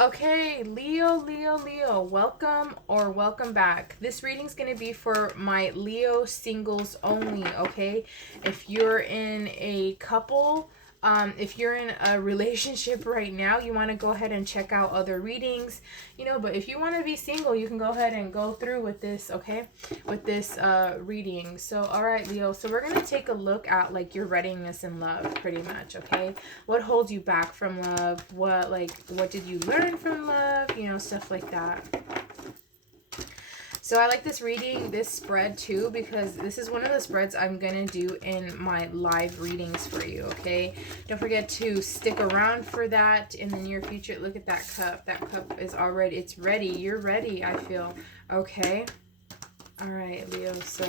Okay, Leo, welcome or welcome back. This reading's going to be for my Leo singles only, okay? If you're in a couple, if you're in a relationship right now, you want to go ahead and check out other readings, but if you want to be single, you can go ahead and go through with this, okay? With this reading. So, all right, Leo, so we're going to take a look at like your readiness in love pretty much, okay? What holds you back from love? What did you learn from love? Stuff like that. So I like this reading, this spread too, because this is one of the spreads I'm going to do in my live readings for you, okay? Don't forget to stick around for that in the near future. Look at that cup. That cup is already, it's ready. You're ready, I feel. Okay? All right, Leo, so...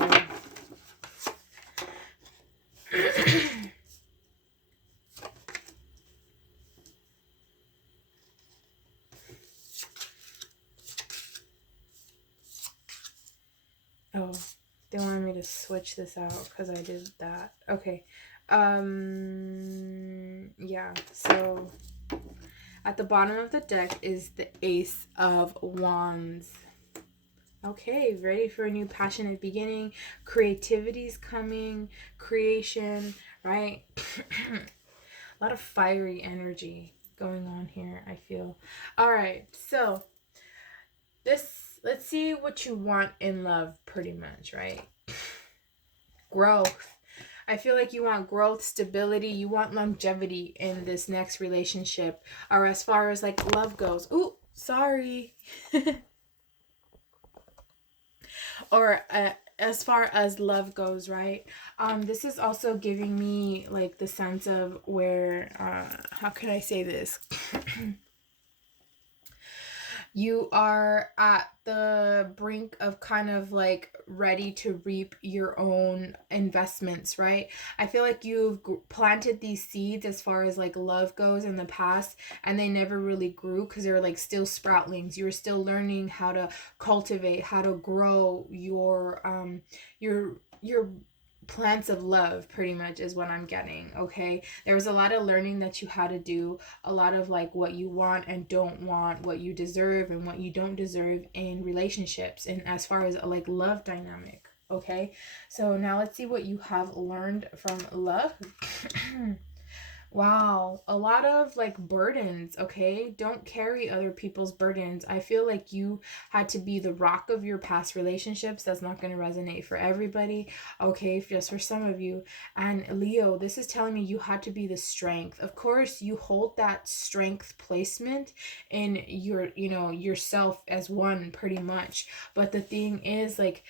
Oh, they wanted me to switch this out because I did that. Okay. Yeah, so at the bottom of the deck is the Ace of Wands. Okay, ready for a new passionate beginning. Creativity's coming, creation, right? A lot of fiery energy going on here, I feel. All right, so let's see what you want in love pretty much, right? Growth. I feel like you want growth, stability, you want longevity in this next relationship, or as far as like love goes. Ooh, sorry. Or as far as love goes, right? This is also giving me like the sense of where how can I say this? You are at the brink of kind of like ready to reap your own investments, right? I feel like you've planted these seeds as far as like love goes in the past, and they never really grew because they're like still sproutlings. You're still learning how to cultivate, how to grow your plants of love pretty much is what I'm getting. Okay, there was a lot of learning that you had to do, a lot of like what you want and don't want, what you deserve and what you don't deserve in relationships, and as far as like love dynamic. Okay, so now let's see what you have learned from love. Wow, a lot of like burdens, okay? Don't carry other people's burdens. I feel like you had to be the rock of your past relationships. That's not going to resonate for everybody, okay? Just for some of you. And Leo, this is telling me you had to be the strength. Of course, you hold that strength placement in your, yourself as one pretty much. But the thing is, like,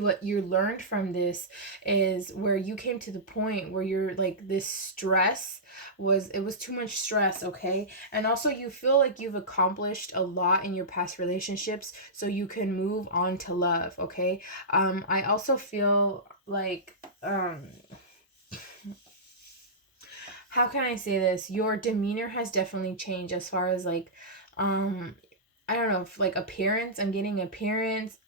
what you learned from this is where you came to the point where you're like this stress was too much stress, okay? And also you feel like you've accomplished a lot in your past relationships, so you can move on to love, okay? I also feel like how can I say this, your demeanor has definitely changed as far as like I don't know, if like appearance, I'm getting appearance.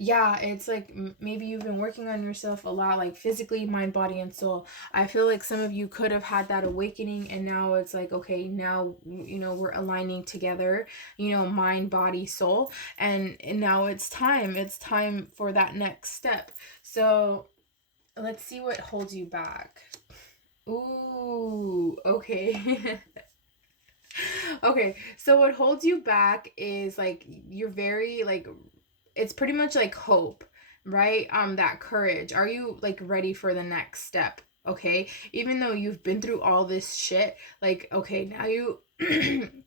Yeah, it's like maybe you've been working on yourself a lot, like physically, mind, body, and soul. I feel like some of you could have had that awakening, and now it's like, okay, now, we're aligning together, mind, body, soul. And now it's time. It's time for that next step. So let's see what holds you back. Ooh, okay. Okay, so what holds you back is like you're very like it's pretty much like hope, right? That courage. Are you like ready for the next step? Okay, even though you've been through all this shit, like, okay, now you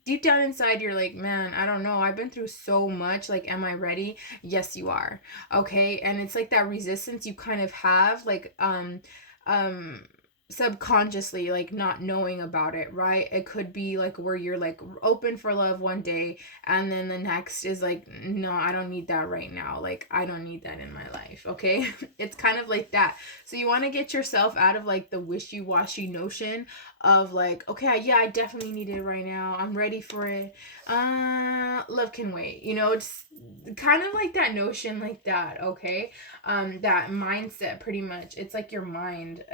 deep down inside you're like, man, I don't know, I've been through so much, like, am I ready? Yes, you are. Okay, and it's like that resistance you kind of have, like, um subconsciously, like not knowing about it, right? It could be like where you're like open for love one day, and then the next is like, no, I don't need that right now, like I don't need that in my life, okay? It's kind of like that. So you want to get yourself out of like the wishy-washy notion of like, okay, yeah, I definitely need it right now, I'm ready for it, love can wait, it's kind of like that notion, like that, okay? That mindset pretty much, it's like your mind,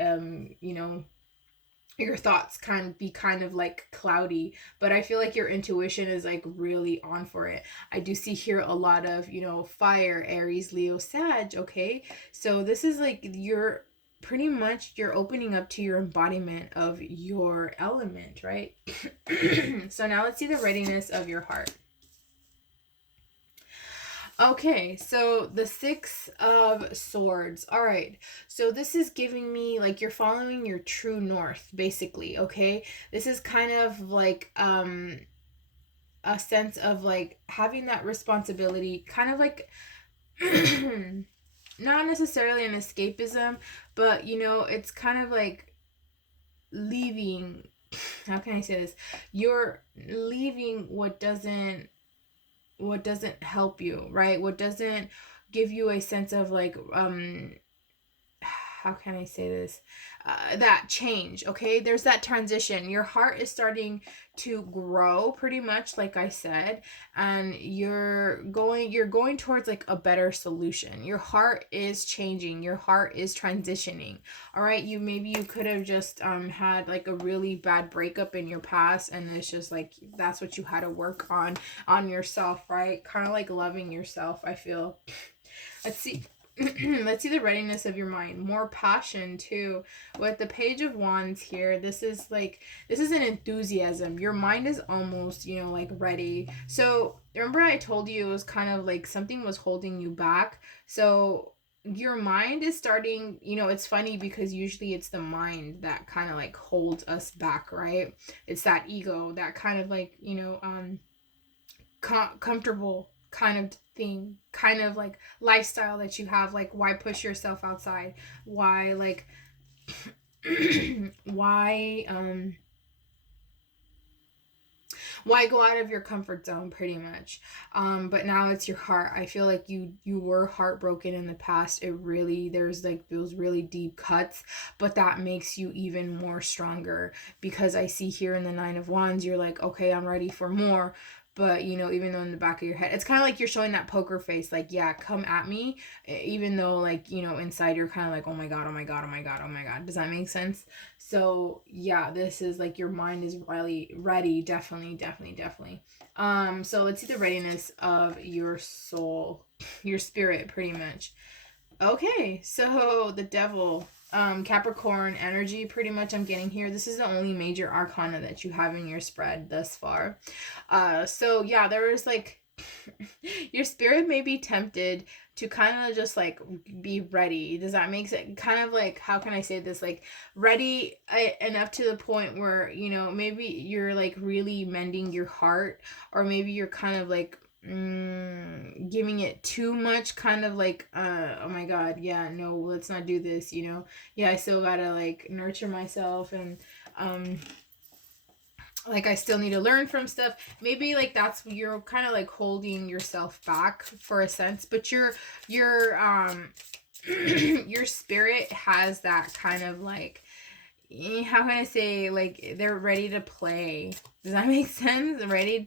your thoughts can be kind of like cloudy, but I feel like your intuition is like really on for it. I do see here a lot of, fire, Aries, Leo, Sag, okay? So this is like you're pretty much you're opening up to your embodiment of your element, right? So now let's see the readiness of your heart. Okay, so the Six of Swords. All right. So this is giving me like you're following your true north basically, okay? This is kind of like a sense of like having that responsibility, kind of like not necessarily an escapism, but it's kind of like leaving, how can I say this? You're leaving what doesn't help you, right? What doesn't give you a sense of like how can I say this? That change, okay? There's that transition. Your heart is starting to grow pretty much like I said, and you're going towards like a better solution. Your heart is changing. Your heart is transitioning. All right? You could have just had like a really bad breakup in your past, and it's just like that's what you had to work on yourself, right? Kind of like loving yourself, I feel. Let's see. Let's see the readiness of your mind. More passion too. With the Page of Wands here, this is an enthusiasm. Your mind is almost, like ready. So remember I told you it was kind of like something was holding you back. So your mind is starting, it's funny because usually it's the mind that kind of like holds us back, right? It's that ego, that kind of like, comfortable kind of thing, kind of like lifestyle that you have. Like, why push yourself outside? Why like why why go out of your comfort zone, pretty much. But now it's your heart. I feel like you were heartbroken in the past. There's like those really deep cuts, but that makes you even more stronger, because I see here in the Nine of Wands, you're like, okay, I'm ready for more. But even though in the back of your head, it's kind of like you're showing that poker face, like, yeah, come at me, even though, like, inside you're kind of like, oh my god, oh my god, oh my god, oh my god. Does that make sense? So yeah, this is like your mind is really ready. Definitely, definitely, definitely. So let's see the readiness of your soul, your spirit, pretty much. Okay, so the Devil, Capricorn energy, pretty much I'm getting here. This is the only major arcana that you have in your spread thus far. So yeah, there is like your spirit may be tempted to kind of just like be ready. Does that make sense? Kind of like, how can I say this? Like ready enough to the point where, maybe you're like really mending your heart, or maybe you're kind of like giving it too much, kind of like oh my god, yeah, no, let's not do this. Yeah, I still gotta like nurture myself, and like I still need to learn from stuff. Maybe like that's, you're kind of like holding yourself back for a sense, but your your spirit has that kind of like, how can I say, like they're ready to play. Does that make sense? Ready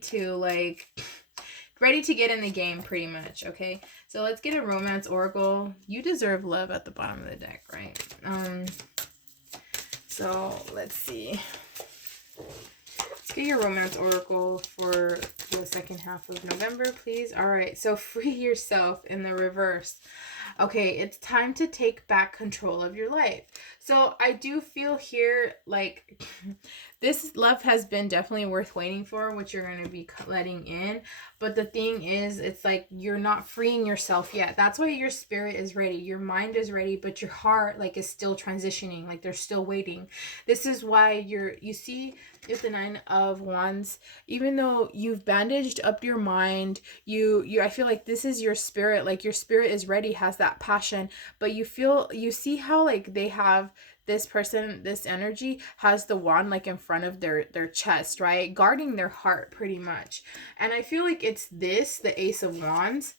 to get in the game, pretty much. Okay, so let's get a romance oracle. You deserve love at the bottom of the deck, right? So let's see. Let's get your romance oracle for the second half of November, please. All right, so free yourself in the reverse. Okay, it's time to take back control of your life. So I do feel here like this love has been definitely worth waiting for, which you're going to be letting in. But the thing is, it's like you're not freeing yourself yet. That's why your spirit is ready. Your mind is ready, but your heart like is still transitioning. Like they're still waiting. This is why you see with the Nine of Wands, even though you've bandaged up your mind, I feel like this is your spirit. Like your spirit is ready, has that passion, but you see how like they have this person, this energy has the wand like in front of their chest, right, guarding their heart pretty much. And I feel like it's the Ace of Wands.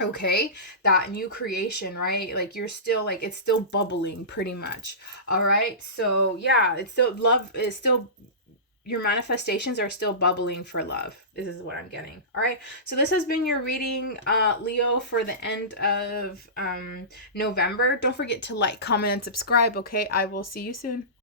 Okay, that new creation, right? Like you're still like, it's still bubbling pretty much. All right, so yeah, it's still love, is still, your manifestations are still bubbling for love. This is what I'm getting. All right, so this has been your reading, Leo, for the end of November. Don't forget to like, comment, and subscribe. Okay, I will see you soon.